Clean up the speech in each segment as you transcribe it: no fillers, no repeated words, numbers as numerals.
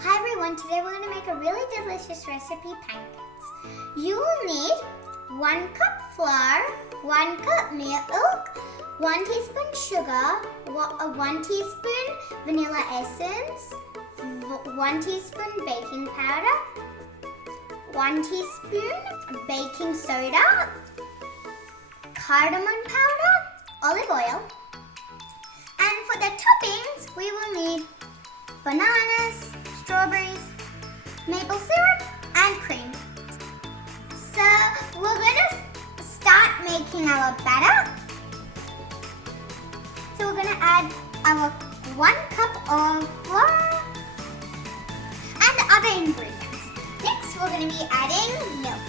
Hi everyone, today we're going to make a really delicious recipe, pancakes. You will need 1 cup flour, 1 cup milk, 1 teaspoon sugar, 1 teaspoon vanilla essence, 1 teaspoon baking powder, 1 teaspoon baking soda, cardamom powder, olive oil, and for the toppings we will need bananas, strawberries, maple syrup, and cream. So we're going to start making our batter. So we're going to add our 1 cup of flour and the other ingredients. Next we're going to be adding milk.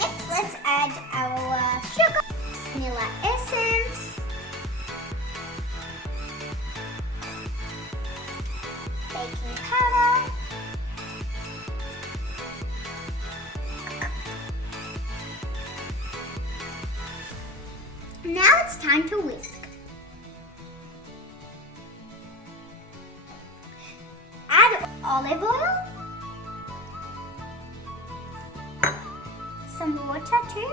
Next let's add our sugar, vanilla essence, baking powder, now it's time to whisk. Add olive oil, some water too,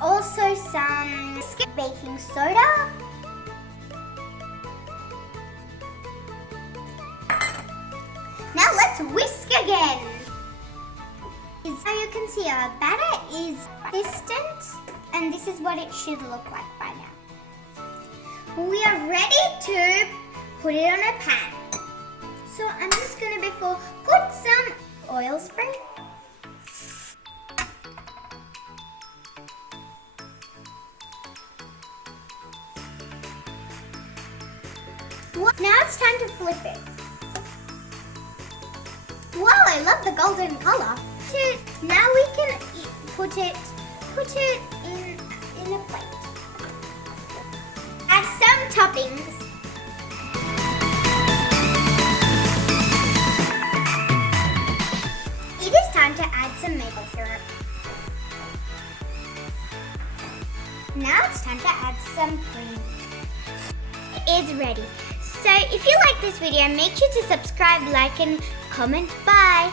also some baking soda, now let's whisk again. So you can see our batter is consistent and this is what it should look like by now. We are ready to put it on a pan. So I'm just going to put some oil spray. Now it's time to flip it. Wow, I love the golden color. Now we can put it in a plate. Add some toppings. It is time to add some maple syrup. Now it's time to add some cream. It is ready. So if you like this video, make sure to subscribe, like and comment. Bye!